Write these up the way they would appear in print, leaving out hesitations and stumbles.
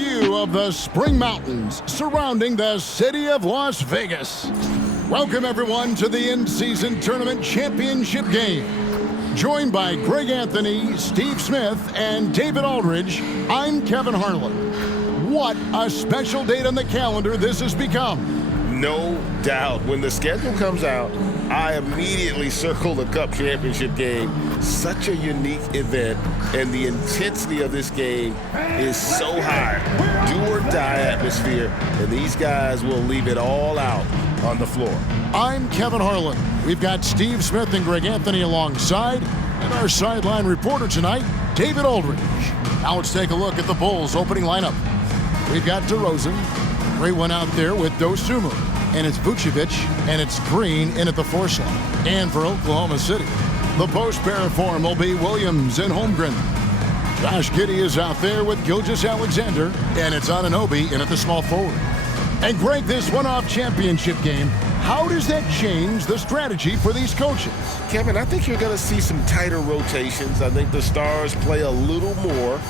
view of the Spring Mountains surrounding the city of Las Vegas. Welcome, everyone, to the in-season tournament championship game. Joined by Greg Anthony, Steve Smith, and David Aldridge, I'm Kevin Harlan. What a special date on the calendar this has become. No doubt. When the schedule comes out, I immediately circle the Cup Championship game. Such a unique event, and the intensity of this game is so high. Do or die atmosphere, and these guys will leave it all out on the floor. I'm Kevin Harlan. We've got Steve Smith and Greg Anthony alongside, and our sideline reporter tonight, David Aldridge. Now let's take a look at the Bulls' opening lineup. We've got DeRozan. Great one out there with Dosunmu. And it's Vucevic, and it's Green in at the 4 slot. And for Oklahoma City, the post pair form will be Williams and Holmgren. Josh Giddey is out there with Gilgeous-Alexander, and it's Anunoby in at the small forward. And Greg, this one-off championship game, how does that change the strategy for these coaches? Kevin, I think you're going to see some tighter rotations. I think the stars play a little more,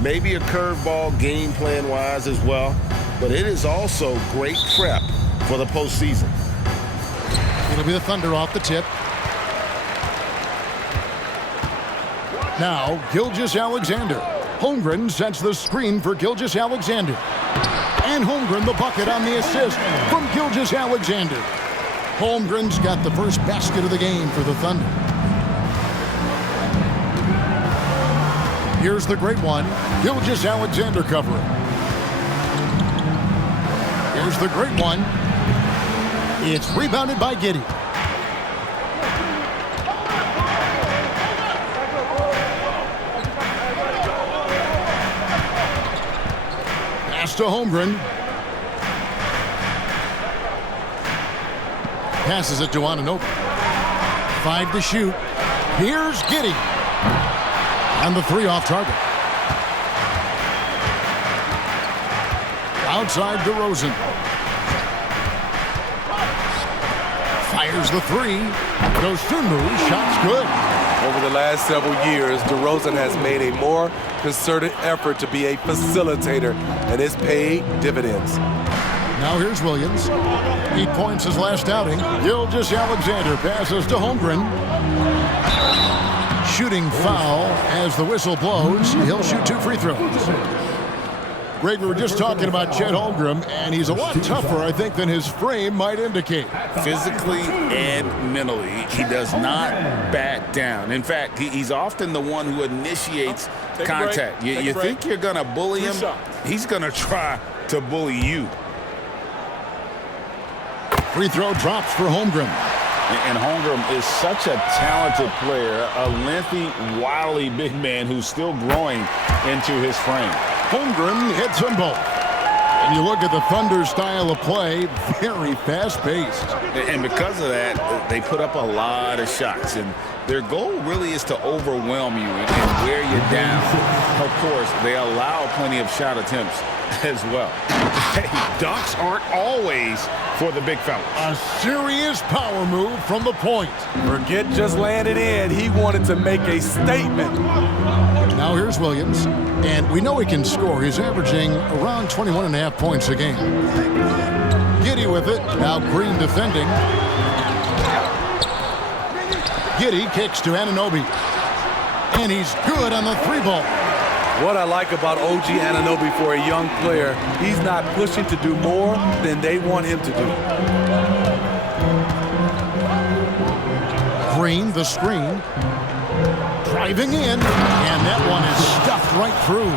maybe a curveball game plan-wise as well. But it is also great prep for the postseason. It'll be the Thunder off the tip. Now, Gilgeous-Alexander. Holmgren sets the screen for Gilgeous-Alexander. And Holmgren the bucket on the assist from Gilgeous-Alexander. Holmgren's got the first basket of the game for the Thunder. Here's the great one. Gilgeous-Alexander covering. Here's the great one. It's rebounded by Giddey. Pass to Holmgren. Passes it to Anunoby. 5 to shoot. Here's Giddey. And the 3 off target. Outside DeRozan. Fires the 3. Dosunmu, shot's good. Over the last several years, DeRozan has made a more concerted effort to be a facilitator, and it's paid dividends. Now here's Williams. 8 points his last outing. Gilgeous-Alexander passes to Holmgren. Shooting foul as the whistle blows. He'll shoot 2 free throws. Greg, we were just talking about Chet Holmgren, and he's a lot tougher, I think, than his frame might indicate. Physically and mentally, he does not back down. In fact, he's often the one who initiates contact. You think you're going to bully him, he's going to try to bully you. Free throw drops for Holmgren. And Holmgren is such a talented player, a lengthy, wily big man who's still growing into his frame. Holmgren hits them both. And you look at the Thunder style of play, very fast-paced. And because of that, they put up a lot of shots. And their goal really is to overwhelm you and wear you down. Of course, they allow plenty of shot attempts as well. Hey, dunks aren't always for the big fellas. A serious power move from the point. Forget just laying it in. He wanted to make a statement. Now here's Williams, and we know he can score. He's averaging around 21.5 points a game. Giddey with it. Now Green defending. Giddey kicks to Anunoby. And he's good on the 3-ball. What I like about OG Anunoby for a young player, he's not pushing to do more than they want him to do. Green, the screen. Driving in, and that one is stuffed right through.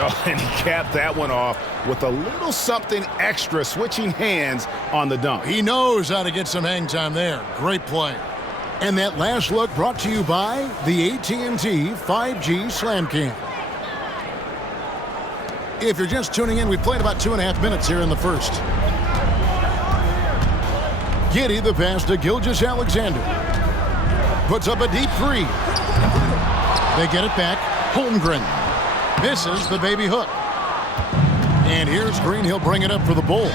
Oh, and he capped that one off with a little something extra, switching hands on the dunk. He knows how to get some hang time there. Great play. And that last look brought to you by the AT&T 5G Slam Cam. If you're just tuning in, we played about 2.5 minutes here in the first. Giddey the pass to Gilgeous-Alexander. Puts up a deep 3. They get it back. Holmgren misses the baby hook. And here's Green. He'll bring it up for the Bulls.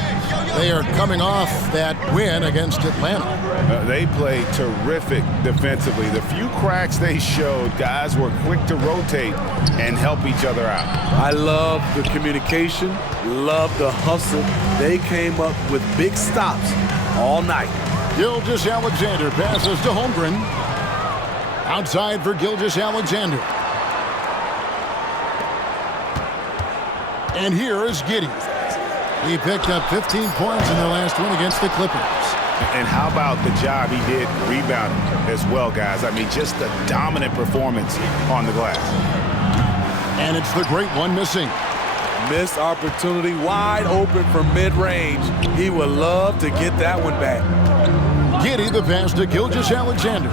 They are coming off that win against Atlanta. They played terrific defensively. The few cracks they showed, guys were quick to rotate and help each other out. I love the communication, love the hustle. They came up with big stops all night. Gilgeous-Alexander passes to Holmgren. Outside for Gilgeous-Alexander. And here is Giddey. He picked up 15 points in their last win against the Clippers. And how about the job he did rebounding as well, guys? I mean, just a dominant performance on the glass. And it's the great one missing. Missed opportunity, wide open from mid-range. He would love to get that one back. Giddey the pass to Gilgeous-Alexander.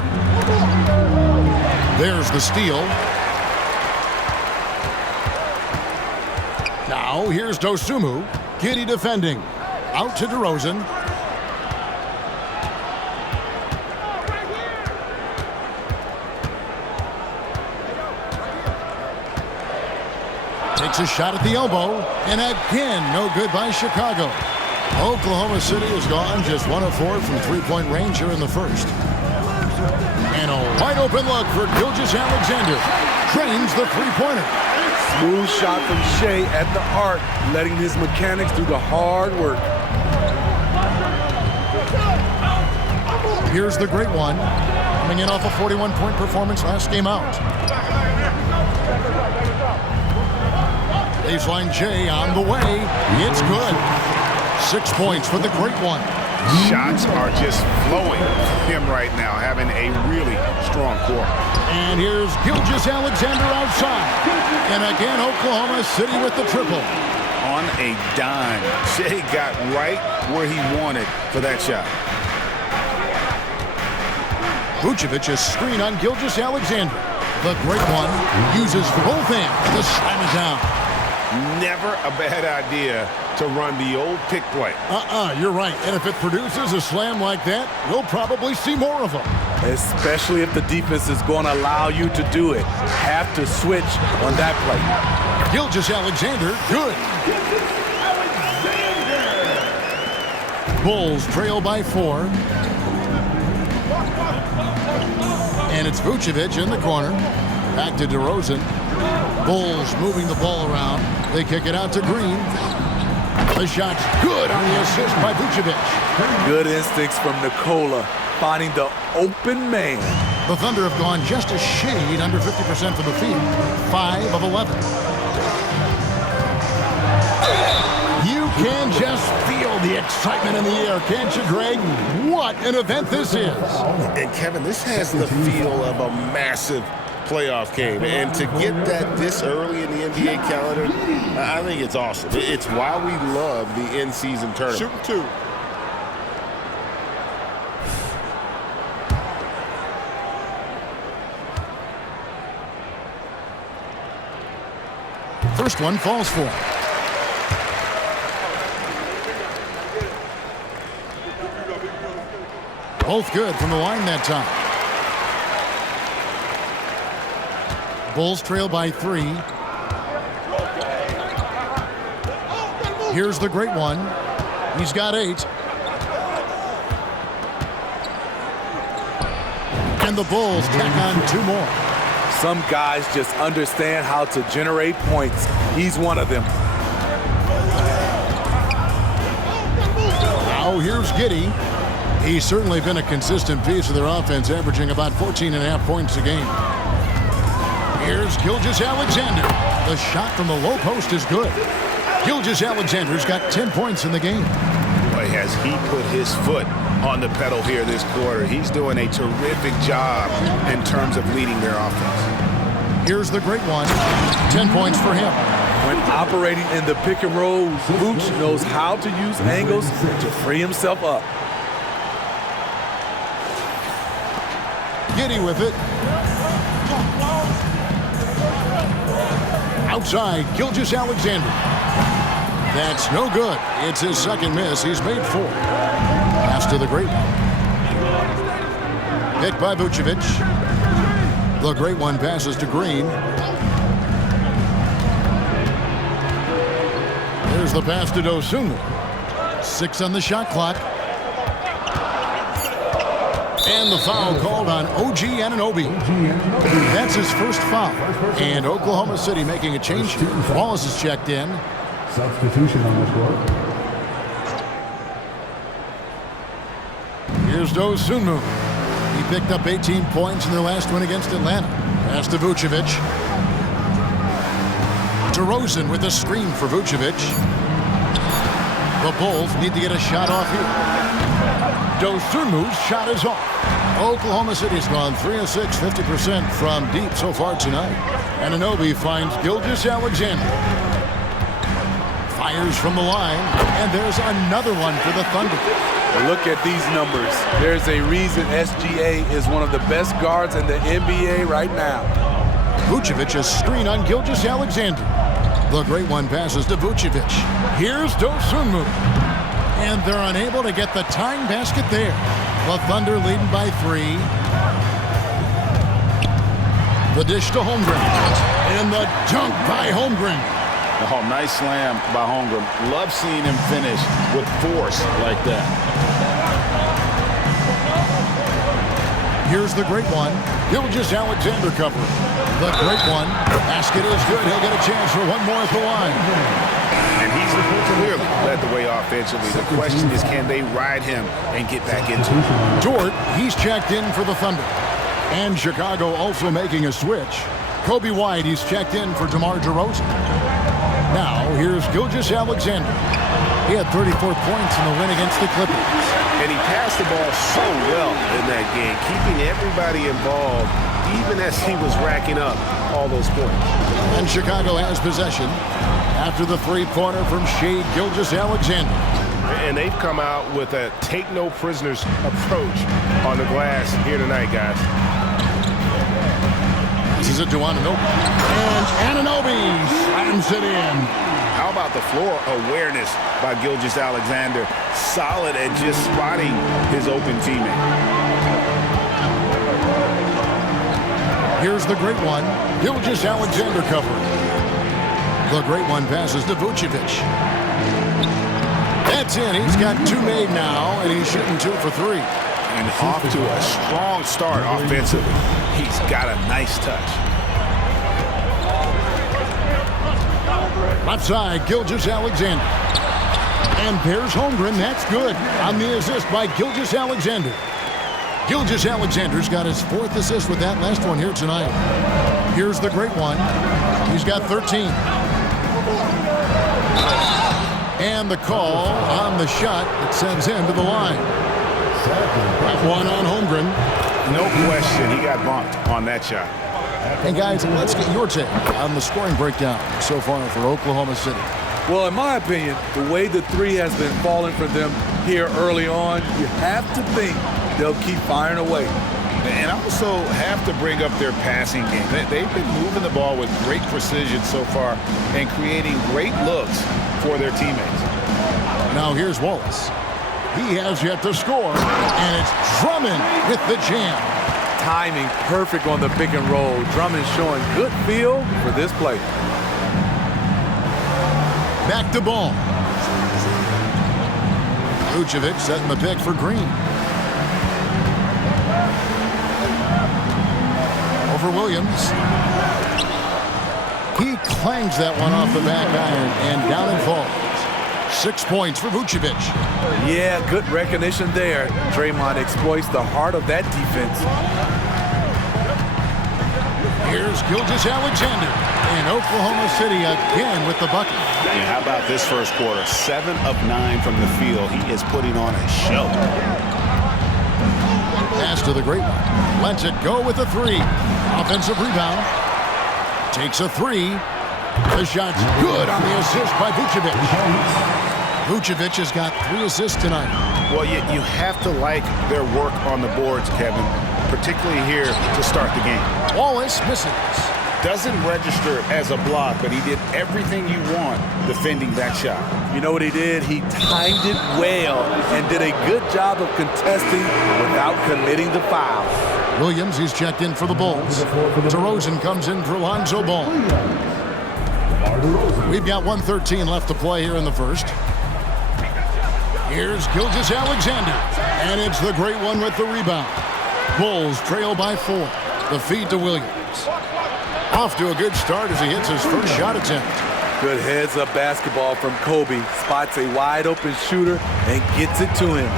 There's the steal. Now here's Dosunmu. Giddey defending. Out to DeRozan. Takes a shot at the elbow. And again, no good by Chicago. Oklahoma City has gone just 1 of 4 from three-point range here in the first. And a wide open look for Gilgeous-Alexander. Drains the three-pointer. Smooth shot from Shea at the arc, letting his mechanics do the hard work. Here's the great one, coming in off a 41-point performance last game out. Baseline Jay on the way. It's good. 6 points for the great one. Shots are just flowing from him right now, having a really strong quarter. And here's Gilgeous-Alexander outside. And again, Oklahoma City with the triple. On a dime. Shea got right where he wanted for that shot. Vucevic a screen on Gilgeous-Alexander. The great one uses both hands to slam it down. Never a bad idea to run the old pick play. You're right. And if it produces a slam like that, we'll probably see more of them. Especially if the defense is going to allow you to do it. Have to switch on that play. Gilgeous-Alexander, good. Bulls trail by 4. And it's Vucevic in the corner. Back to DeRozan. Bulls moving the ball around. They kick it out to Green. The shot's good on the assist by Vucevic. Good instincts from Nikola, finding the open man. The Thunder have gone just a shade under 50% from the field. 5 of 11. You can just feel the excitement in the air, can't you, Greg? What an event this is. And Kevin, this has the feel of a massive playoff game, and to get that this early in the NBA calendar, I think it's awesome. It's why we love the in-season tournament. Shooting 2. First one falls for. Both good from the line that time. Bulls trail by 3. Here's the great one. He's got 8. And the Bulls tack on 2 more. Some guys just understand how to generate points. He's one of them. Now here's Giddey. He's certainly been a consistent piece of their offense, averaging about 14.5 points a game. Here's Gilgeous-Alexander. The shot from the low post is good. Gilgeous-Alexander's got 10 points in the game. Boy, has he put his foot on the pedal here this quarter. He's doing a terrific job in terms of leading their offense. Here's the great one. 10 points for him. When operating in the pick and roll, Vooch knows how to use angles to free himself up. Giddey with it. Outside, Gilgeous-Alexander. That's no good. It's his second miss. He's made 4. Pass to the great one. Picked by Vucevic. The great one passes to Green. There's the pass to Dosunmu. 6 on the shot clock. And the foul called on OG Anunoby. That's his first foul. And Oklahoma City making a change. Wallace is checked in. Substitution on the court. Here's Dosunmu. He picked up 18 points in their last win against Atlanta. Pass to Vucevic. DeRozan with a screen for Vucevic. The Bulls need to get a shot off here. Dosunmu's shot is off. Oklahoma City's gone 3 of 6, 50% from deep so far tonight. Anunoby finds Gilgeous-Alexander. Fires from the line, and there's another one for the Thunder. Look at these numbers. There's a reason SGA is one of the best guards in the NBA right now. Vucevic a screen on Gilgeous-Alexander. The great one passes to Vucevic. Here's Dosunmu. And they're unable to get the tying basket there. The Thunder leading by 3. The dish to Holmgren. And the dunk by Holmgren. Oh, nice slam by Holmgren. Love seeing him finish with force like that. Here's the great one. Gilgeous-Alexander covering. The great one. Basket is good. He'll get a chance for one more at the line. And he's clearly led the way offensively. The question is, can they ride him and get back into it? Dort, he's checked in for the Thunder. And Chicago also making a switch. Kobe White, he's checked in for DeMar DeRozan. Now, here's Gilgeous-Alexander. He had 34 points in the win against the Clippers. And he passed the ball so well in that game, keeping everybody involved, even as he was racking up all those points. And Chicago has possession after the three-pointer from Shai Gilgeous-Alexander. And they've come out with a take-no-prisoners approach on the glass here tonight, guys. This is it to Anunoby. And Anunoby slams it in. How about the floor awareness by Gilgeous-Alexander? Solid at just spotting his open teammate. Here's the great one. Gilgeous-Alexander covering. The great one passes to Vucevic. That's in. He's got 2 made now, and he's shooting 2 for 3. And off to a strong start offensively. He's got a nice touch. Left side, Gilgeous-Alexander. And there's Holmgren. That's good on the assist by Gilgeous-Alexander. Gilgeous-Alexander's got his 4th assist with that last one here tonight. Here's the great one. He's got 13. And the call on the shot that sends him to the line. That one on Holmgren. No question, he got bumped on that shot. And guys, let's get your take on the scoring breakdown so far for Oklahoma City. Well, in my opinion, the way the 3 has been falling for them here early on, you have to think they'll keep firing away. And I also have to bring up their passing game. They've been moving the ball with great precision so far and creating great looks for their teammates. Now here's Wallace. He has yet to score, and it's Drummond with the jam. Timing perfect on the pick and roll. Drummond showing good feel for this play. Back to ball. Vucevic setting the pick for Green. Over Williams. He clangs that one off the back iron and down it falls. 6 points for Vucevic. Yeah, good recognition there. Draymond exploits the heart of that defense. Here's Gilgeous-Alexander. And Oklahoma City again with the bucket. And how about this first quarter? 7 of 9 from the field. He is putting on a show. Pass to the great one. Lets it go with a 3. Offensive rebound. Takes a 3. The shot's good on the assist by Vucevic. Vucevic has got 3 assists tonight. Well, you have to like their work on the boards, Kevin, particularly here to start the game. Wallace misses. Doesn't register as a block, but he did everything you want defending that shot. You know what he did? He timed it well and did a good job of contesting without committing the foul. Williams, he's checked in for the Bulls. DeRozan comes in for Lonzo Ball. We've got 1:13 left to play here in the first. Here's Gilgeous-Alexander, and it's the great one with the rebound. Bulls trail by 4. The feed to Williams. Off to a good start as he hits his first shot attempt. Good heads-up basketball from Kobe. Spots a wide-open shooter and gets it to him.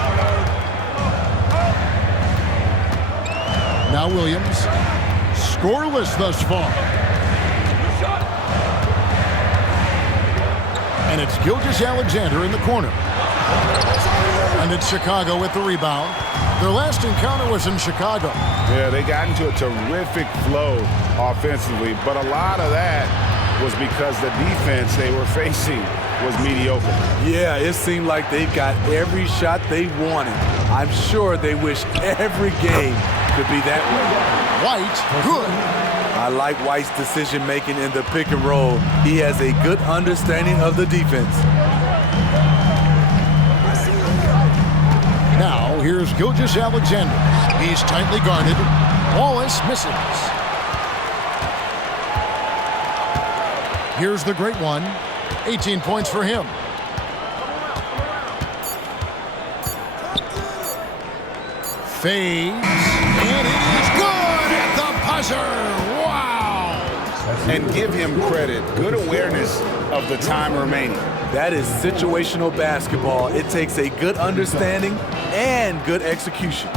Now Williams, scoreless thus far. And it's Gilgeous-Alexander in the corner. And it's Chicago with the rebound. Their last encounter was in Chicago. Yeah, they got into a terrific flow offensively, but a lot of that was because the defense they were facing was mediocre. Yeah, it seemed like they got every shot they wanted. I'm sure they wish every game could be that way. White, good. I like White's decision-making in the pick and roll. He has a good understanding of the defense. Now, here's Gilgeous-Alexander. He's tightly guarded. Wallace misses. Here's the great one. 18 points for him. Fades. And it is good at the buzzer. Wow. And give him credit. Good awareness of the time remaining. That is situational basketball. It takes a good understanding and good execution.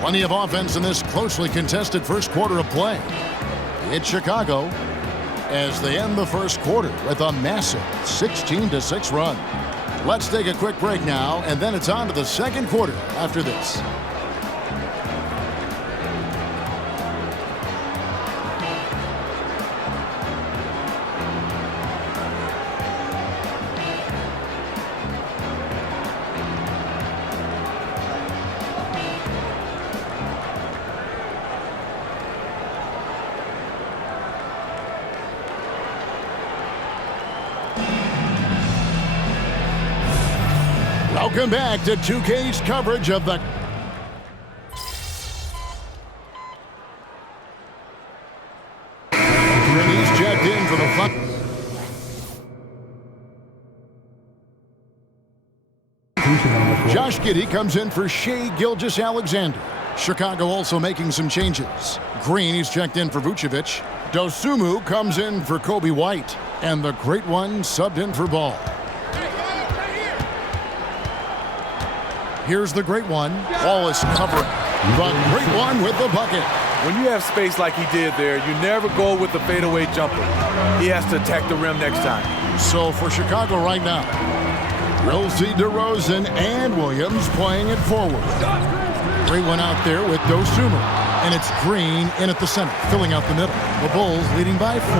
Plenty of offense in this closely contested first quarter of play. It's Chicago as they end the first quarter with a massive 16-6 run. Let's take a quick break now, and then it's on to the second quarter after this. Welcome back to 2K's coverage of the He's checked in for the fun. Josh Giddey comes in for Shai Gilgeous-Alexander. Chicago also making some changes. Green, he's checked in for Vucevic. Dosunmu comes in for Kobe White. And the great one subbed in for Ball. Here's the great one. Wallace covering. The great one with the bucket. When you have space like he did there, you never go with the fadeaway jumper. He has to attack the rim next time. So for Chicago right now, we'll see DeRozan and Williams playing it forward. Great one out there with Dosunmu. And it's Green in at the center, filling out the middle. The Bulls leading by 4.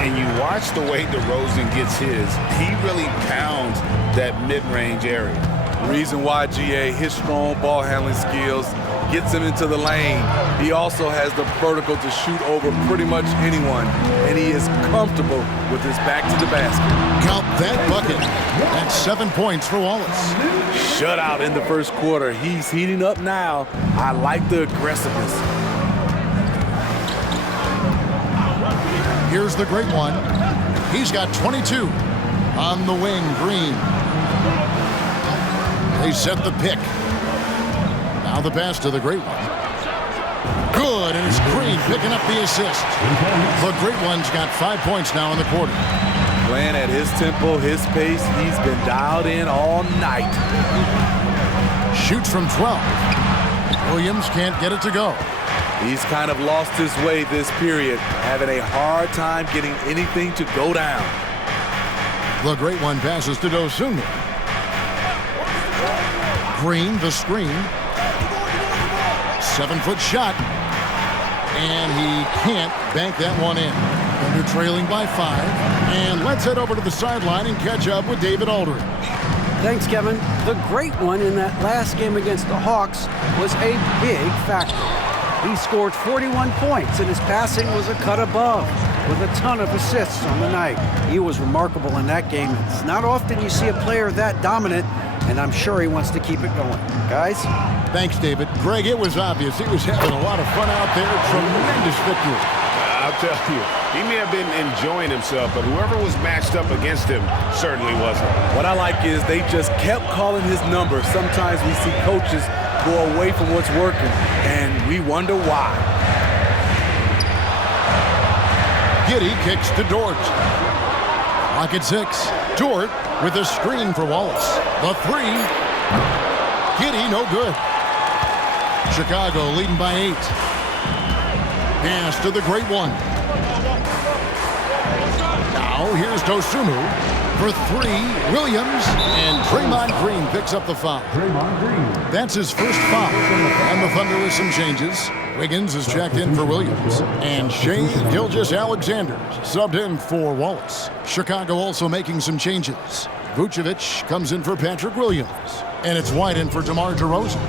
And you watch the way DeRozan gets his. He really pounds that mid-range area. Reason why, GA, his strong ball handling skills gets him into the lane. He also has the vertical to shoot over pretty much anyone, and he is comfortable with his back to the basket. Count that bucket. That's 7 points for Wallace. Shutout in the first quarter. He's heating up now. I like the aggressiveness. Here's the great one. He's got 22. On the wing, Green. They set the pick. Now the pass to the great one. Good, and it's Green picking up the assist. The great one's got 5 points now in the quarter. Playing at his tempo, his pace, he's been dialed in all night. Shoots from 12. Williams can't get it to go. He's kind of lost his way this period, having a hard time getting anything to go down. The great one passes to Dosunmu. Green, the screen. 7-foot shot. And he can't bank that one in. Thunder trailing by 5. And let's head over to the sideline and catch up with David Aldridge. Thanks, Kevin. The great one in that last game against the Hawks was a big factor. He scored 41 points, and his passing was a cut above, with a ton of assists on the night. He was remarkable in that game. It's not often you see a player that dominant, and I'm sure he wants to keep it going. Guys? Thanks, David. Greg, it was obvious he was having a lot of fun out there. Tremendous victory. I'll tell you, he may have been enjoying himself, but whoever was matched up against him certainly wasn't. What I like is they just kept calling his number. Sometimes we see coaches go away from what's working, and we wonder why. Giddey kicks to Dort. Clock at 6. Dort with a screen for Wallace. The 3. Giddey, no good. Chicago leading by 8. Pass to the great one. Now here's Dosunmu for 3. Williams, and Draymond Green picks up the foul. Draymond Green. That's his first foul. And the Thunder with some changes. Wiggins is checked in for Williams. And Shai Gilgeous-Alexander subbed in for Wallace. Chicago also making some changes. Vucevic comes in for Patrick Williams. And it's White in for DeMar DeRozan.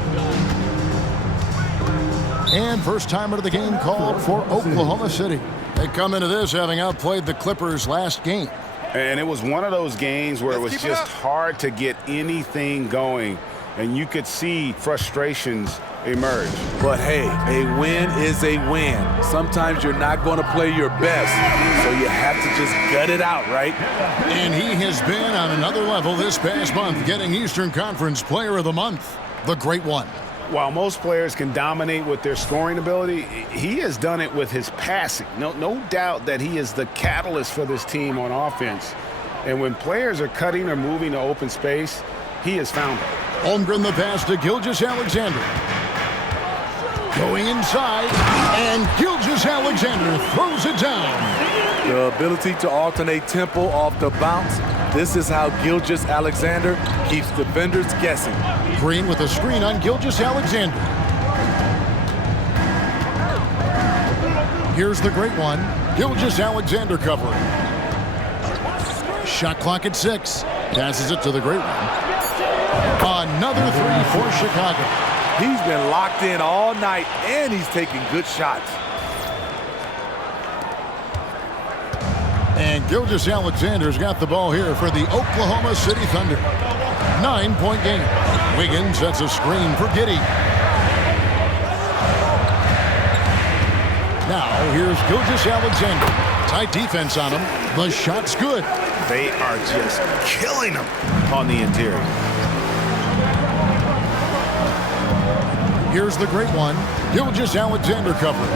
And first timer of the game called for Oklahoma City. They come into this having outplayed the Clippers last game. And it was one of those games where it was just hard to get anything going, and you could see frustrations emerge. But hey, a win is a win. Sometimes you're not going to play your best, so you have to just gut it out, right? And he has been on another level this past month, getting Eastern Conference Player of the Month, the Great One. While most players can dominate with their scoring ability, he has done it with his passing. No doubt that he is the catalyst for this team on offense. And when players are cutting or moving to open space, he has found it. Holmgren the pass to Gilgeous-Alexander. Going inside, and Gilgeous-Alexander throws it down. The ability to alternate tempo off the bounce. This is how Gilgeous-Alexander keeps defenders guessing. Green with a screen on Gilgeous-Alexander. Here's the great one. Gilgeous-Alexander covering. Shot clock at 6. Passes it to the great one. Another 3 for Chicago. He's been locked in all night, and he's taking good shots. And Gilgeous-Alexander's got the ball here for the Oklahoma City Thunder. 9-point game. Wiggins sets a screen for Giddey. Now here's Gilgeous-Alexander. Tight defense on him. The shot's good. They are just killing him on the interior. Here's the great one. Gilgeous-Alexander covering.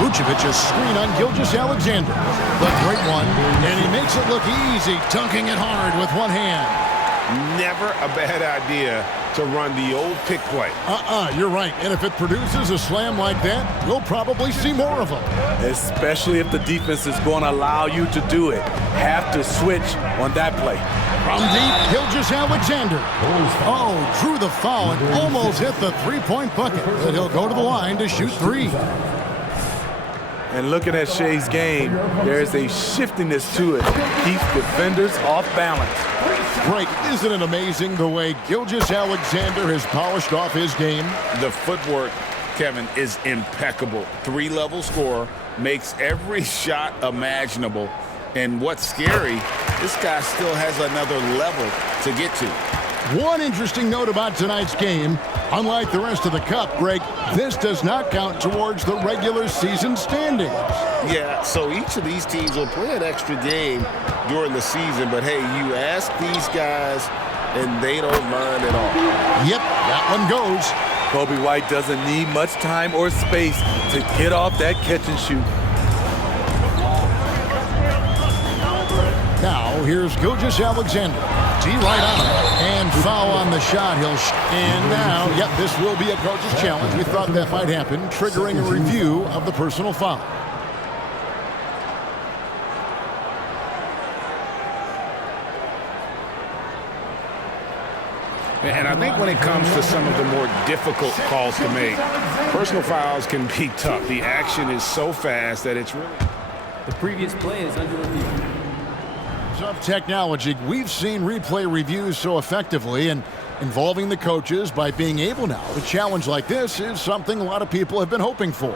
Vucevic a screen on Gilgeous-Alexander. The great one, and he makes it look easy, dunking it hard with one hand. Never a bad idea to run the old pick play. You're right. And if it produces a slam like that, you'll probably see more of them. Especially if the defense is going to allow you to do it. Have to switch on that play. From deep, Gilgeous-Alexander. Oh, drew the foul and almost hit the three-point bucket. But he'll go to the line to shoot 3. And looking at Shai's game, there's a shiftiness to it. Keeps defenders off balance. Greg, isn't it amazing the way Gilgeous-Alexander has polished off his game? The footwork, Kevin, is impeccable. 3-level scorer, makes every shot imaginable. And what's scary, this guy still has another level to get to. One interesting note about tonight's game, unlike the rest of the Cup, Greg, this does not count towards the regular season standings. Yeah, so each of these teams will play an extra game during the season, but hey, you ask these guys, and they don't mind at all. Yep, that one goes. Kobe White doesn't need much time or space to get off that catch and shoot. Now, here's Gilgeous-Alexander. T right on him. And foul on the shot. And now, yep, this will be a coach's challenge. We thought that might happen, triggering a review of the personal foul. And I think when it comes to some of the more difficult calls to make, personal fouls can be tough. The action is so fast that it's really... The previous play is under review. Of technology, we've seen replay reviews so effectively, and involving the coaches by being able now to challenge like this is something a lot of people have been hoping for.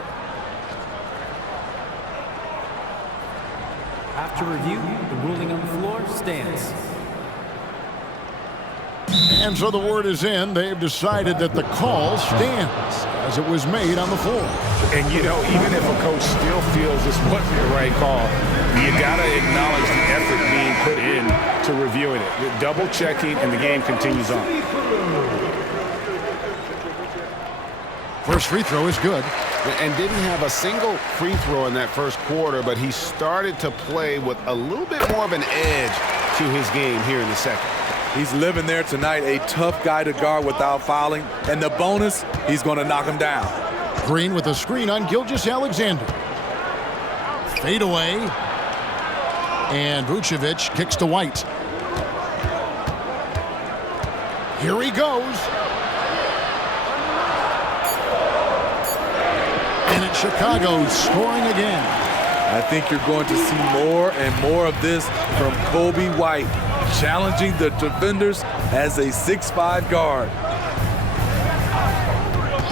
After review, the ruling on the floor stands. And so the word is in. They've decided that the call stands as it was made on the floor. And, you know, even if a coach still feels this wasn't the right call, you got to acknowledge the effort being put in to reviewing it. Double checking, and the game continues on. First free throw is good. And didn't have a single free throw in that first quarter, but he started to play with a little bit more of an edge to his game here in the second. He's living there tonight, a tough guy to guard without fouling. And the bonus, he's going to knock him down. Green with a screen on Gilgeous-Alexander. Fade away. And Vucevic kicks to White. Here he goes. And it's Chicago scoring again. I think you're going to see more and more of this from Coby White, challenging the defenders as a 6'5" guard.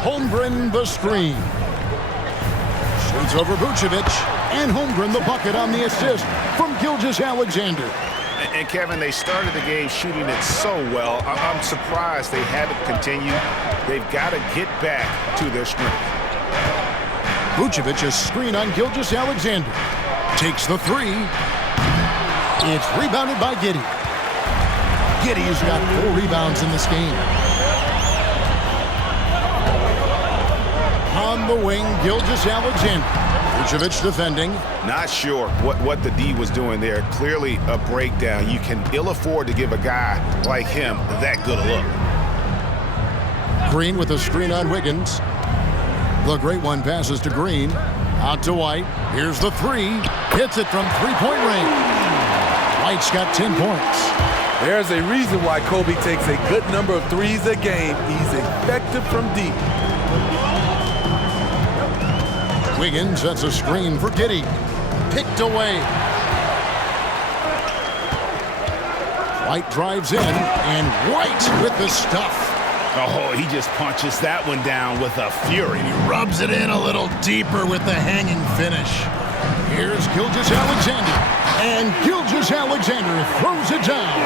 Holmgren the screen. Shoots over Vucevic. And Holmgren the bucket on the assist from Gilgeous-Alexander. And Kevin, they started the game shooting it so well. I'm surprised they haven't continued. They've got to get back to their strength. Vucevic a screen on Gilgeous-Alexander. Takes the three. It's rebounded by Giddey. Giddey's got 4 rebounds in this game. On the wing, Gilgeous-Alexander. Vucevic defending. Not sure what the D was doing there. Clearly a breakdown. You can ill afford to give a guy like him that good a look. Green with a screen on Wiggins. The great one passes to Green. Out to White. Here's the three. Hits it from three-point range. White's got 10 points. There's a reason why Coby takes a good number of threes a game. He's effective from deep. Wiggins sets a screen for Giddey. Picked away. White drives in, and White with the stuff. Oh, he just punches that one down with a fury. He rubs it in a little deeper with the hanging finish. Here's Gilgeous-Alexander, and Gilgeous-Alexander throws it down.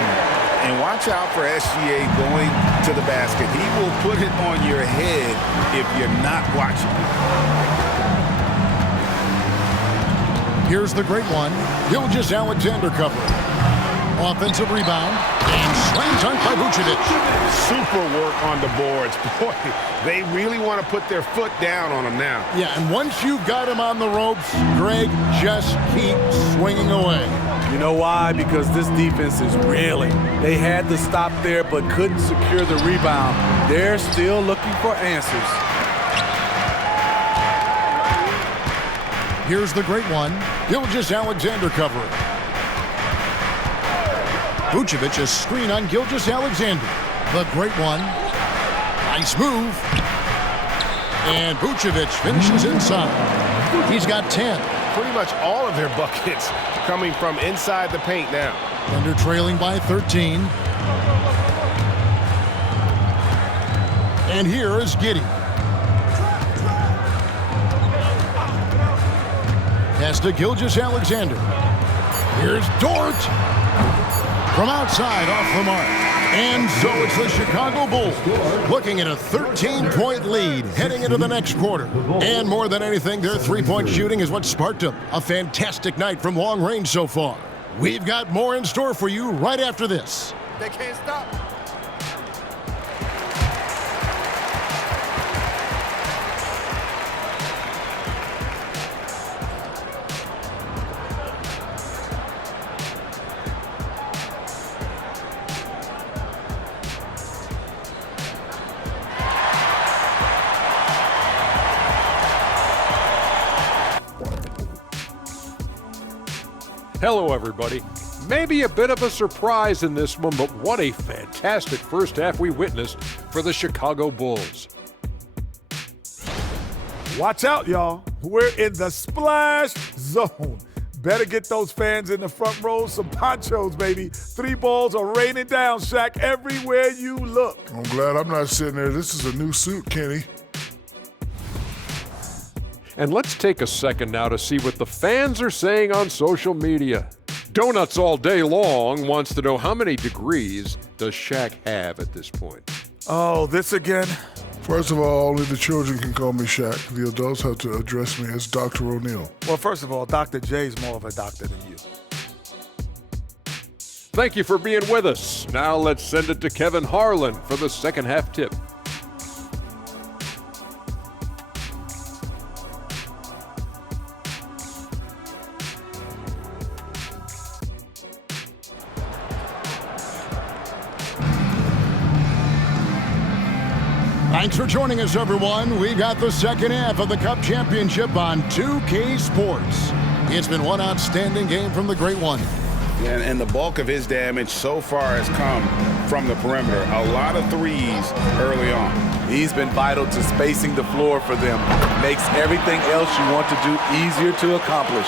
And watch out for SGA going to the basket. He will put it on your head if you're not watching. Here's the great one. Gilgeous-Alexander cover. Offensive rebound. And slam dunk by Vucevic. Super work on the boards. Boy, they really want to put their foot down on him now. Yeah, and once you've got him on the ropes, Greg, just keep swinging away. You know why? Because this defense is reeling. They had to stop there but couldn't secure the rebound. They're still looking for answers. Here's the great one. Gilgeous-Alexander covering. Vucevic a screen on Gilgeous-Alexander. The great one. Nice move. And Vucevic finishes inside. He's got 10. Pretty much all of their buckets coming from inside the paint now. Thunder trailing by 13. And here is Giddey. Pass to Gilgeous-Alexander. Here's Dort. From outside, off the mark. And so it's the Chicago Bulls looking at a 13-point lead heading into the next quarter. And more than anything, their three-point shooting is what sparked them. A fantastic night from long range so far. We've got more in store for you right after this. They can't stop. Hello, everybody. Maybe a bit of a surprise in this one, but what a fantastic first half we witnessed for the Chicago Bulls. Watch out, y'all. We're in the splash zone. Better get those fans in the front row some ponchos, baby. 3 balls are raining down, Shaq, everywhere you look. I'm glad I'm not sitting there. This is a new suit, Kenny. And let's take a second now to see what the fans are saying on social media. Donuts All Day Long wants to know how many degrees does Shaq have at this point? Oh, this again? First of all, only the children can call me Shaq. The adults have to address me as Dr. O'Neal. Well, first of all, Dr. J's more of a doctor than you. Thank you for being with us. Now let's send it to Kevin Harlan for the second half tip. Thanks for joining us, everyone. We got the second half of the Cup Championship on 2K Sports. It's been one outstanding game from the Great One. And the bulk of his damage so far has come from the perimeter. A lot of threes early on. He's been vital to spacing the floor for them. Makes everything else you want to do easier to accomplish.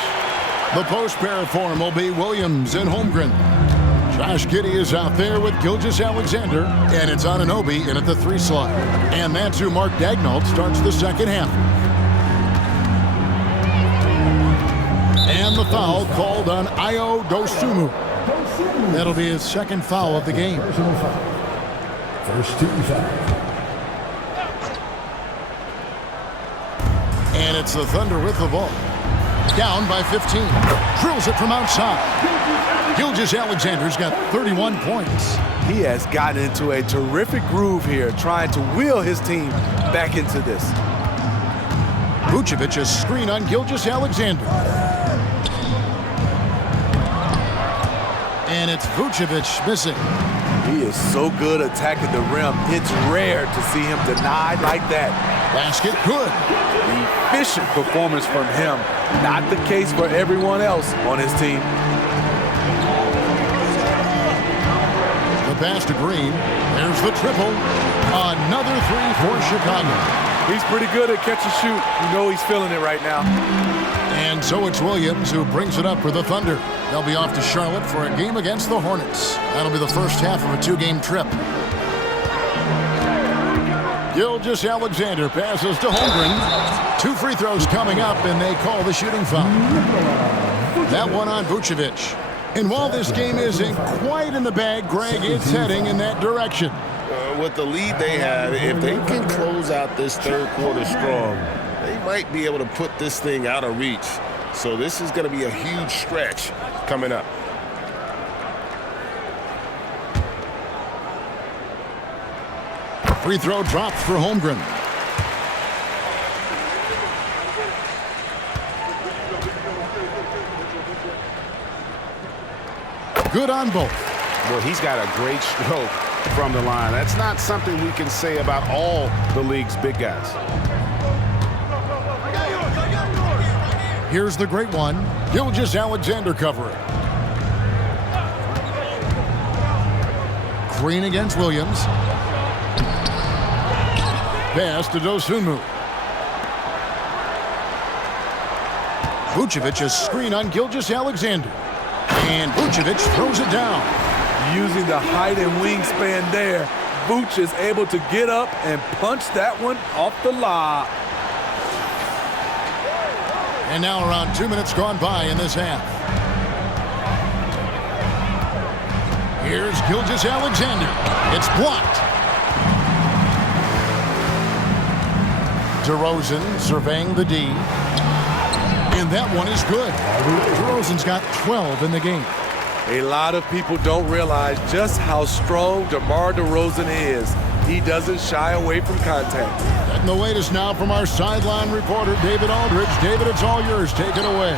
The post pair form will be Williams and Holmgren. Josh Giddey is out there with Gilgeous-Alexander, and it's Anunoby in at the 3 slot. And that's who Mark Daigneault starts the second half. And the foul called on Ayo Dosunmu. That'll be his second foul of the game. First team foul. And it's the Thunder with the ball. Down by 15. Drills it from outside. Gilgeous-Alexander's got 31 points. He has gotten into a terrific groove here, trying to wheel his team back into this. Vucevic, a screen on Gilgeous-Alexander. And it's Vucevic missing. He is so good attacking the rim. It's rare to see him denied like that. Basket good. Efficient performance from him. Not the case for everyone else on his team. The pass to Green. There's the triple. Another 3 for Chicago. He's pretty good at catch and shoot. You know he's feeling it right now. And so it's Williams who brings it up for the Thunder. They'll be off to Charlotte for a game against the Hornets. That'll be the first half of a 2-game trip. Gilgeous-Alexander passes to Holmgren. 2 free throws coming up, and they call the shooting foul. That one on Vucevic. And while this game isn't quite in the bag, Greg, it's heading in that direction. With the lead they have, if they can close out this third quarter strong, they might be able to put this thing out of reach. So this is going to be a huge stretch coming up. Free throw dropped for Holmgren. Good on both. Well, he's got a great stroke from the line. That's not something we can say about all the league's big guys. Here's the Great One. Gilgeous-Alexander covering. Green against Williams. Pass to Dosunmu. Vucevic, a screen on Gilgeous-Alexander. And Vucevic throws it down. Using the height and wingspan there, Vuce is able to get up and punch that one off the lob. And now around 2 minutes gone by in this half. Here's Gilgeous-Alexander. It's blocked. DeRozan surveying the D. And that one is good. DeRozan's got 12 in the game. A lot of people don't realize just how strong DeMar DeRozan is. He doesn't shy away from contact. And the latest now from our sideline reporter, David Aldridge. David, it's all yours. Take it away.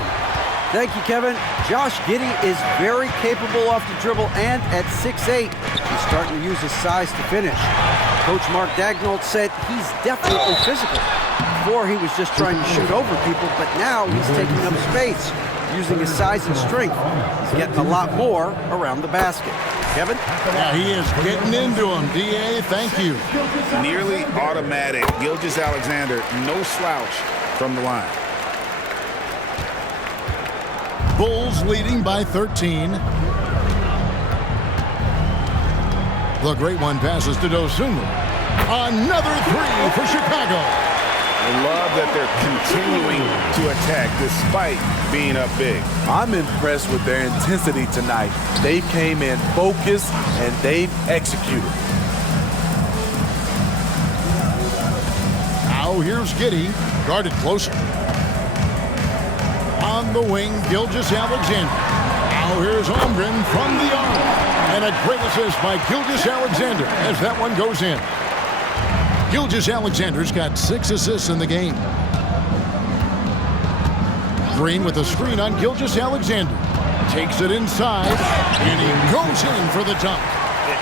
Thank you, Kevin. Josh Giddey is very capable off the dribble, and at 6'8", he's starting to use his size to finish. Coach Mark Daigneault said he's definitely physical. Before, he was just trying to shoot over people, but now he's taking up space, using his size and strength. He's getting a lot more around the basket. Kevin? Yeah, he is getting into him. D.A., thank you. Nearly automatic. Gilgeous-Alexander, no slouch from the line. Bulls leading by 13. The Great One passes to Dosunmu. Another 3 for Chicago. I love that they're continuing to attack despite being up big. I'm impressed with their intensity tonight. They came in focused and they've executed. Now here's Giddey, guarded closer. On the wing, Gilgeous-Alexander. Now here's Holmgren from the arc. And a great assist by Gilgeous-Alexander as that one goes in. Gilgeous-Alexander's got 6 assists in the game. Green with a screen on Gilgeous-Alexander. Takes it inside, and he goes in for the dunk.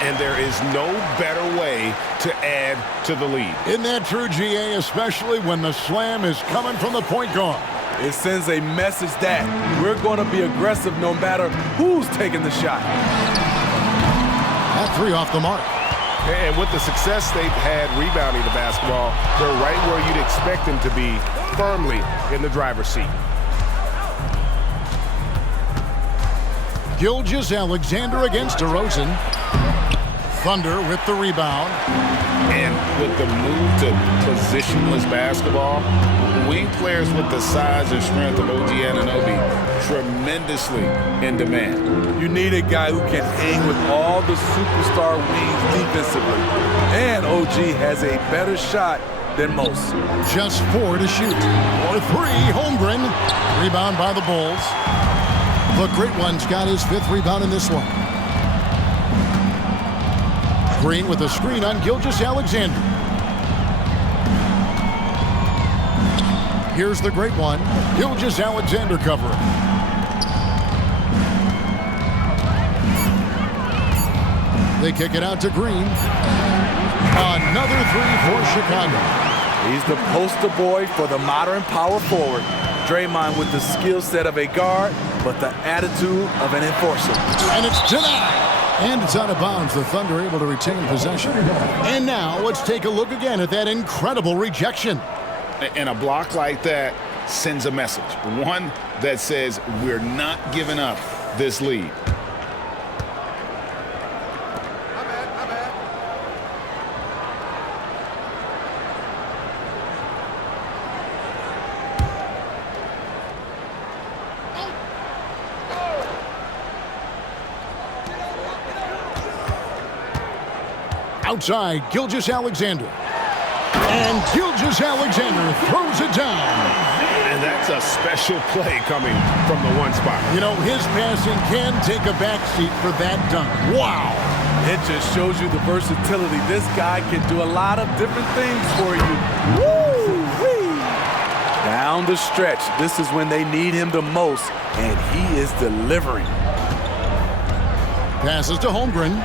And there is no better way to add to the lead. Isn't that true, GA, especially when the slam is coming from the point guard? It sends a message that we're going to be aggressive no matter who's taking the shot. That 3 off the mark. And with the success they've had rebounding the basketball, they're right where you'd expect them to be, firmly in the driver's seat. Gilgeous-Alexander against DeRozan. Thunder with the rebound. And with the move to positionless basketball, wing players with the size and strength of OG Anunoby tremendously in demand. You need a guy who can hang with all the superstar wings defensively. And OG has a better shot than most. Just 4 to shoot. For 3, Holmgren. Rebound by the Bulls. The Great One's got his 5th rebound in this one. Green with a screen on Gilgeous-Alexander. Here's the Great One. Gilgeous-Alexander covering. They kick it out to Green. Another 3 for Chicago. He's the poster boy for the modern power forward. Draymond with the skill set of a guard, but the attitude of an enforcer. And it's denied. And it's out of bounds. The Thunder able to retain possession. And now let's take a look again at that incredible rejection. And a block like that sends a message. One that says we're not giving up this lead. Outside, Gilgeous-Alexander. And Gilgeous-Alexander throws it down. And that's a special play coming from the one spot. You know, his passing can take a backseat for that dunk. Wow. It just shows you the versatility. This guy can do a lot of different things for you. Woo-wee. Down the stretch, this is when they need him the most, and he is delivering. Passes to Holmgren.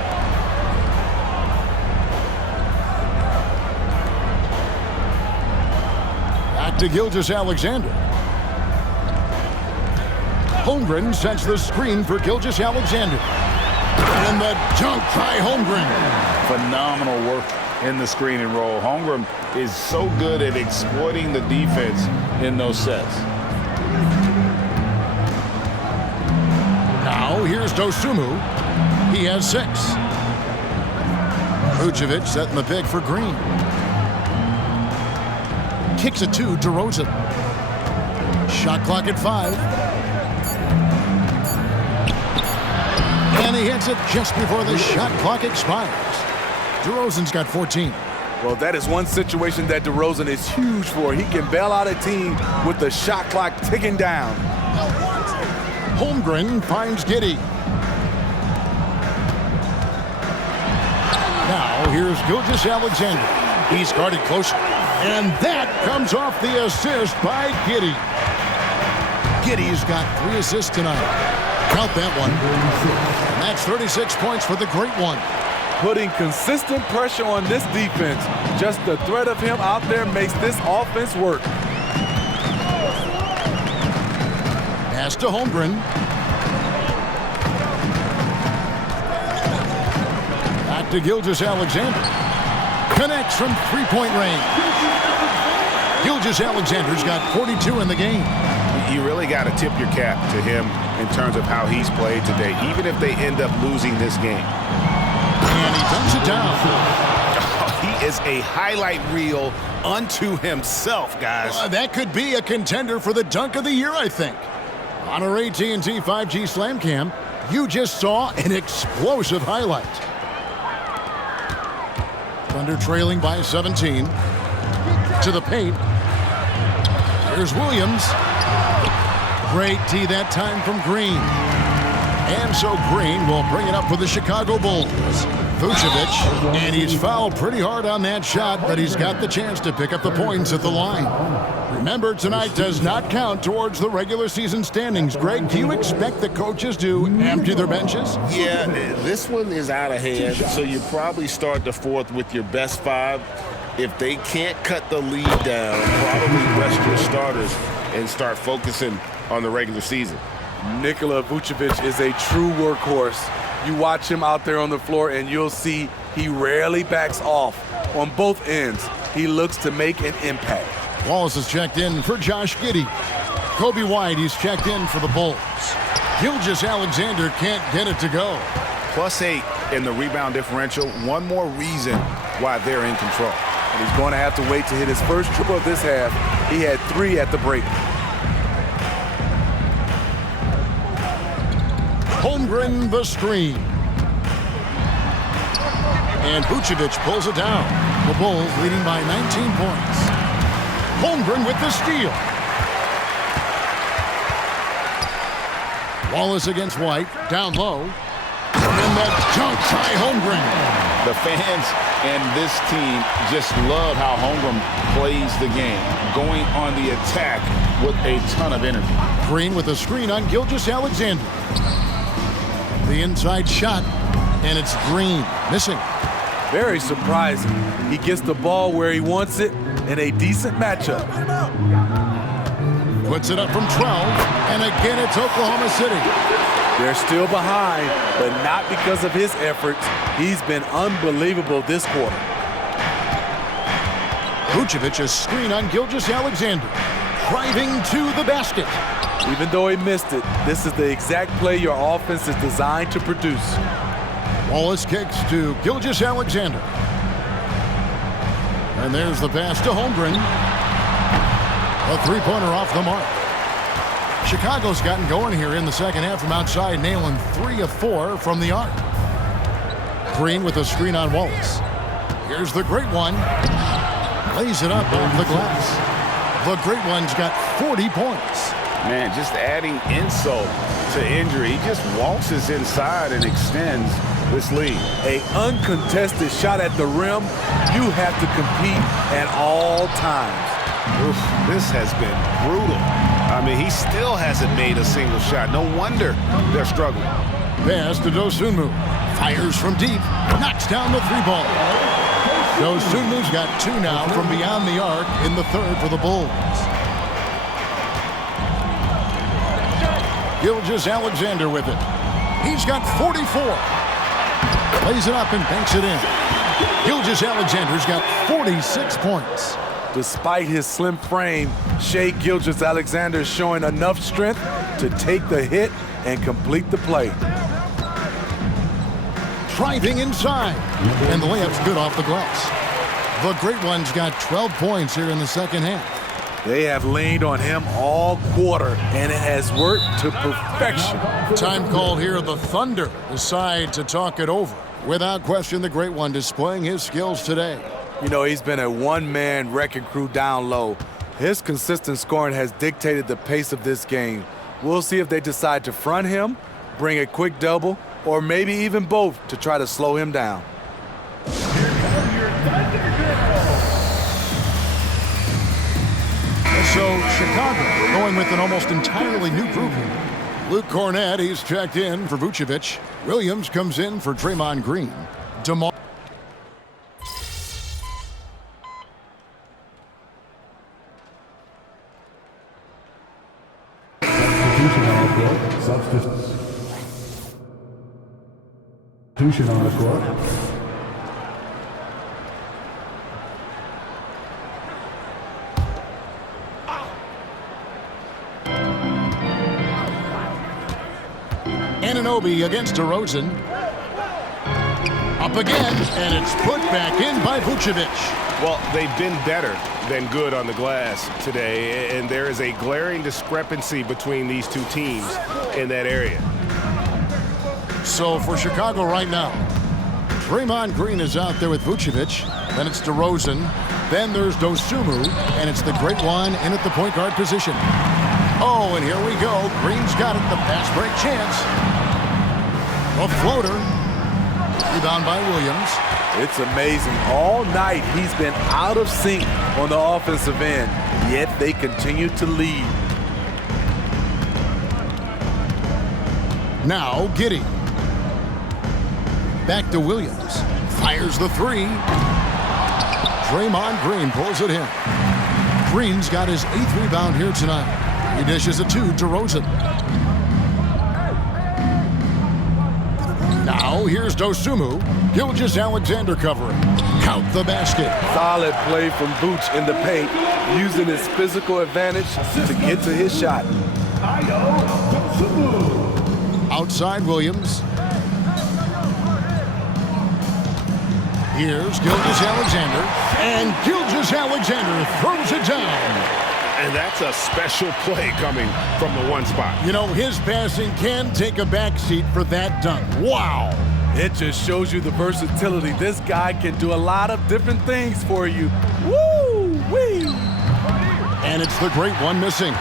Back to Gilgeous-Alexander. Holmgren sets the screen for Gilgeous-Alexander. And the dunk by Holmgren. Phenomenal work in the screen and roll. Holmgren is so good at exploiting the defense in those sets. Now here's Dosunmu. He has 6. Vucevic setting the pick for Green. Kicks it to DeRozan. Shot clock at 5. And he hits it just before the shot clock expires. DeRozan's got 14. Well, that is one situation that DeRozan is huge for. He can bail out a team with the shot clock ticking down. Holmgren finds Giddey. Now here's Gilgeous-Alexander. He's guarded closer. And that comes off the assist by Giddey. Giddey's got 3 assists tonight. Count that one. And that's 36 points for the Great One. Putting consistent pressure on this defense. Just the threat of him out there makes this offense work. Pass to Holmgren. Back to Gilgeous-Alexander. Connects from 3-point range. Gilgeous-Alexander's got 42 in the game. You really got to tip your cap to him in terms of how he's played today, even if they end up losing this game. And he dumps it down. He is a highlight reel unto himself, guys. That could be a contender for the dunk of the year, I think. On our AT&T 5G Slam Cam, you just saw an explosive highlight. Thunder trailing by 17. To the paint. Here's Williams. Great D that time from Green. And so Green will bring it up for the Chicago Bulls. Vucevic, and he's fouled pretty hard on that shot, but he's got the chance to pick up the points at the line. Remember, tonight does not count towards the regular season standings. Greg, do you expect the coaches to empty their benches? Yeah, this one is out of hand, so you probably start the fourth with your best five. If they can't cut the lead down, probably rest your starters and start focusing on the regular season. Nikola Vucevic is a true workhorse. You watch him out there on the floor and you'll see he rarely backs off. On both ends, he looks to make an impact. Wallace is checked in for Josh Giddey. Kobe White, he's checked in for the Bulls. Gilgeous-Alexander can't get it to go. +8 in the rebound differential. One more reason why they're in control. And he's going to have to wait to hit his first triple of this half. He had 3 at the break. Holmgren the screen. And Vucevic pulls it down. The Bulls leading by 19 points. Holmgren with the steal. Wallace against White, down low. And that dunk by Holmgren. The fans and this team just love how Holmgren plays the game, going on the attack with a ton of energy. Green with a screen on Gilgeous-Alexander. The inside shot, and it's Green, missing. Very surprising. He gets the ball where he wants it in a decent matchup. Puts it up from 12, and again it's Oklahoma City. They're still behind, but not because of his efforts. He's been unbelievable this quarter. Vucevic a screen on Gilgeous-Alexander. Driving to the basket. Even though he missed it, this is the exact play your offense is designed to produce. Wallace kicks to Gilgeous-Alexander. And there's the pass to Holmgren. A three-pointer off the mark. Chicago's gotten going here in the second half from outside, nailing 3 of 4 from the arc. Green with a screen on Wallace. Here's the great one. Lays it up off the glass. The great one's got 40 points. Man, just adding insult to injury. He just waltzes inside and extends this lead. An uncontested shot at the rim, you have to compete at all times. Oof, this has been brutal. I mean, he still hasn't made a single shot. No wonder they're struggling. Pass to Dosunmu. Fires from deep. Knocks down the 3-ball. Dosunmu's got 2 now from beyond the arc in the third for the Bulls. Gilgeous-Alexander with it. He's got 44. Lays it up and banks it in. Gilgeous-Alexander's got 46 points. Despite his slim frame, Shai Gilgeous-Alexander is showing enough strength to take the hit and complete the play. Driving inside. And the layup's good off the glass. The great one's got 12 points here in the second half. They have leaned on him all quarter, and it has worked to perfection. Time call here. The Thunder decide to talk it over. Without question, the great one displaying his skills today. You know, he's been a one-man wrecking crew down low. His consistent scoring has dictated the pace of this game. We'll see if they decide to front him, bring a quick double, or maybe even both to try to slow him down. So Chicago going with an almost entirely new group here. Luke Cornett, he's checked in for Vucevic. Williams comes in for Draymond Green. DeMar. Substitution on the court. Anunoby against DeRozan. Up again, and it's put back in by Vucevic. Well, they've been better than good on the glass today, and there is a glaring discrepancy between these two teams in that area. So for Chicago right now, Draymond Green is out there with Vucevic. Then it's DeRozan. Then there's Dosunmu, and it's the great one in at the point guard position. Oh, and here we go. Green's got it. The pass break chance. A floater. Rebound by Williams. It's amazing. All night he's been out of sync on the offensive end, yet they continue to lead. Now Giddey. Back to Williams. Fires the three. Draymond Green pulls it in. Green's got his 8th rebound here tonight. He dishes it to DeRozan. Now here's Dosunmu. Gilgeous-Alexander covering. Count the basket. Solid play from Vooch in the paint, using his physical advantage to get to his shot. Outside Williams. Here's Gilgeous-Alexander. And Gilgeous-Alexander throws it down. And that's a special play coming from the one spot. You know, his passing can take a backseat for that dunk. Wow. It just shows you the versatility. This guy can do a lot of different things for you. Woo-wee! And it's the great one missing.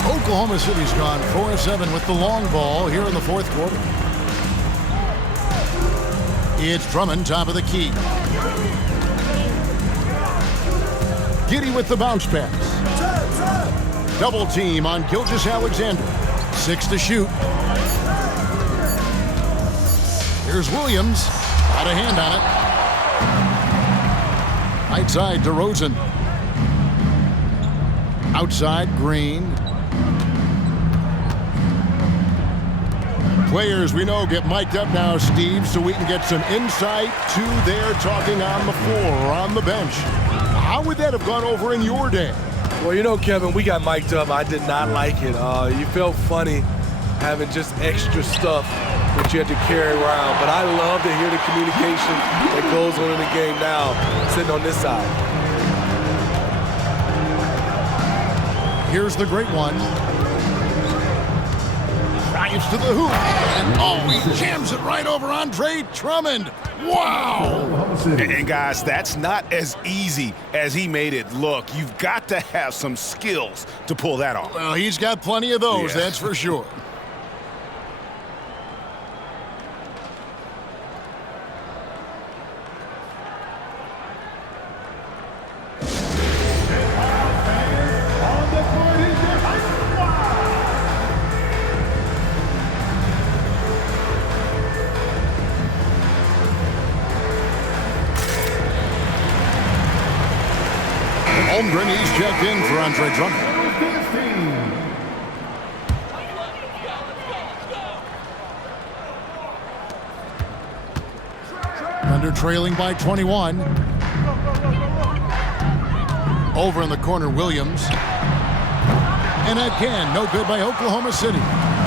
Oklahoma City's gone 4-7 with the long ball here in the 4th quarter. It's Drummond, top of the key. Giddey with the bounce pass. Double team on Gilgeous-Alexander. 6 to shoot. Here's Williams. Got a hand on it. Right side, DeRozan. Outside, Green. Players we know get mic'd up now, Steve, so we can get some insight to their talking on the floor or on the bench. How would that have gone over in your day? Well, you know, Kevin, we got mic'd up. I did not like it. You felt funny having just extra stuff that you had to carry around. But I love to hear the communication that goes on in the game now, sitting on this side. Here's the great one. Drives to the hoop. And oh, he jams it right over Andre Drummond. Wow. And guys, that's not as easy as he made it look. You've got to have some skills to pull that off. Well, he's got plenty of those, that's for sure. Holmgren, he's checked in for Andre Drummond. Thunder trailing by 21. Over in the corner, Williams. And again, no good by Oklahoma City.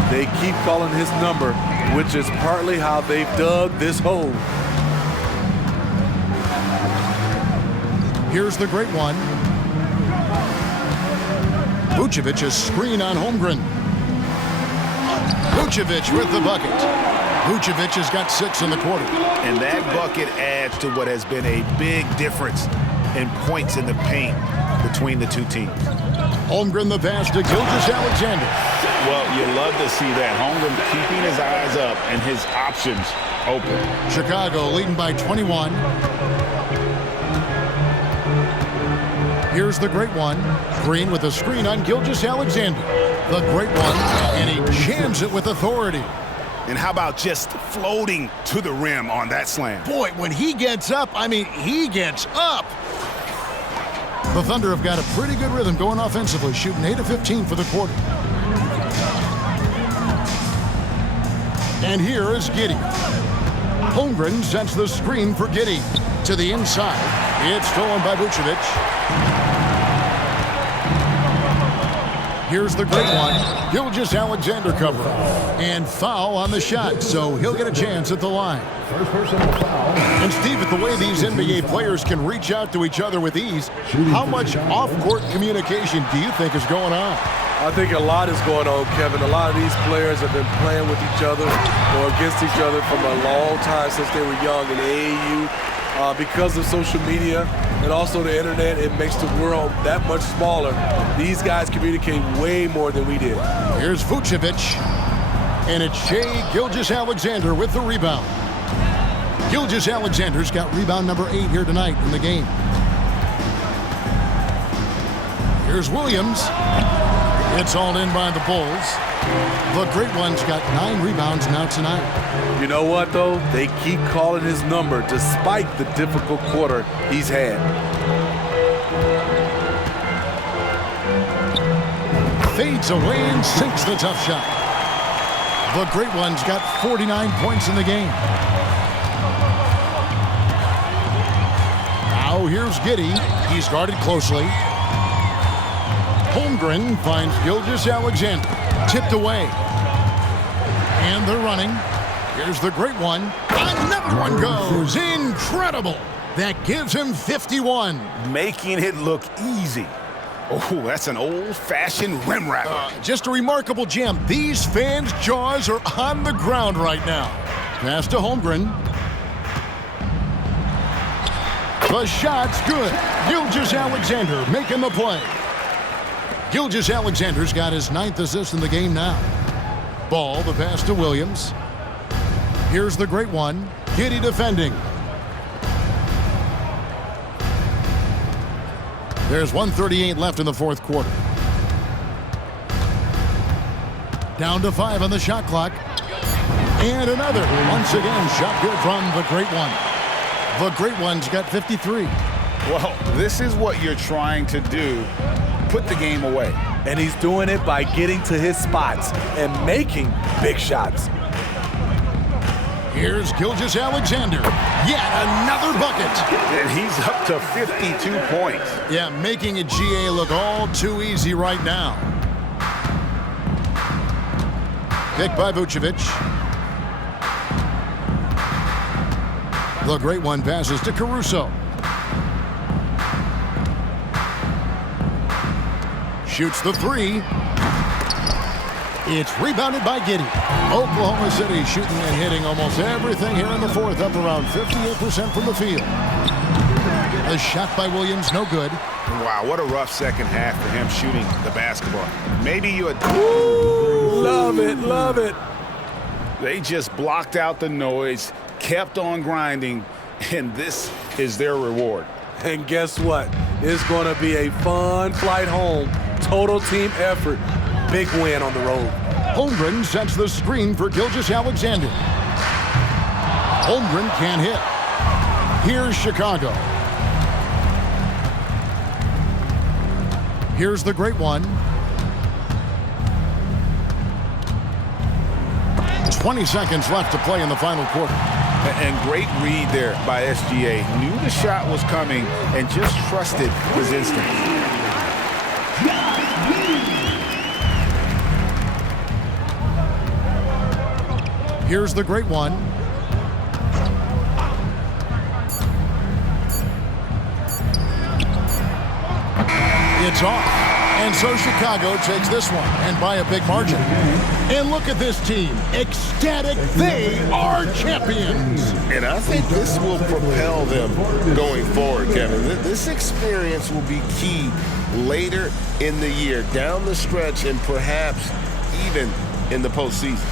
They keep calling his number, which is partly how they've dug this hole. Here's the great one. Vucevic, a screen on Holmgren. Vucevic with the bucket. Vucevic has got 6 in the quarter. And that bucket adds to what has been a big difference in points in the paint between the two teams. Holmgren the pass to Gilgeous-Alexander. Well, you love to see that. Holmgren keeping his eyes up and his options open. Chicago leading by 21. Here's the great one. Green with a screen on Gilgeous-Alexander. The great one, and he jams it with authority. And how about just floating to the rim on that slam? Boy, when he gets up, I mean, he gets up. The Thunder have got a pretty good rhythm going offensively, shooting 8 of 15 for the quarter. And here is Giddey. Holmgren sets the screen for Giddey. To the inside. It's stolen by Vucevic. Here's the great one. Gilgeous-Alexander cover. And foul on the shot, so he'll get a chance at the line. First personal foul. And Steve, with the way these NBA players can reach out to each other with ease, how much off-court communication do you think is going on? I think a lot is going on, Kevin. A lot of these players have been playing with each other or against each other from a long time since they were young in the AAU. Because of social media and also the internet, it makes the world that much smaller. These guys communicate way more than we did. Here's Vucevic, and it's Shai Gilgeous-Alexander with the rebound. Gilgeous-Alexander's got rebound number 8 here tonight in the game. Here's Williams. It's all in by the Bulls. The great one's got 9 rebounds now tonight. You know what, though? They keep calling his number despite the difficult quarter he's had. Fades away and sinks the tough shot. The great one's got 49 points in the game. Now here's Giddey. He's guarded closely. Holmgren finds Gilgeous-Alexander. Tipped away. And they're running. Here's the great one. Another one goes. Incredible. That gives him 51. Making it look easy. Oh, that's an old-fashioned rim wrapper. Just a remarkable jam. These fans' jaws are on the ground right now. Pass to Holmgren. The shot's good. Gilgeous-Alexander making the play. Gilgeous-Alexander's got his 9th assist in the game now. Ball, the pass to Williams. Here's the great one. Giddey defending. There's 1:38 left in the fourth quarter. Down to 5 on the shot clock. And another. Once again, shot good from the great one. The great one's got 53. Well, this is what you're trying to do. Put the game away. And he's doing it by getting to his spots and making big shots. Here's Gilgeous-Alexander. Yet another bucket. And he's up to 52 points. Yeah, making a GA look all too easy right now. Picked by Vucevic. The great one passes to Caruso. Shoots the 3. It's rebounded by Giddey. Oklahoma City shooting and hitting almost everything here in the fourth, up around 58% from the field. A shot by Williams, no good. Wow, what a rough second half for him shooting the basketball. Maybe you had... Ooh, love it, love it. They just blocked out the noise, kept on grinding, and this is their reward. And guess what? It's going to be a fun flight home. Total team effort. Big win on the road. Holmgren sets the screen for Gilgeous-Alexander. Holmgren can't hit. Here's Chicago. Here's the great one. 20 seconds left to play in the final quarter. And great read there by SGA. Knew the shot was coming and just trusted his instincts. Here's the great one. It's off. And so Chicago takes this one, and by a big margin. And look at this team. Ecstatic. They are champions. And I think this will propel them going forward, Kevin. This experience will be key later in the year, down the stretch, and perhaps even in the postseason.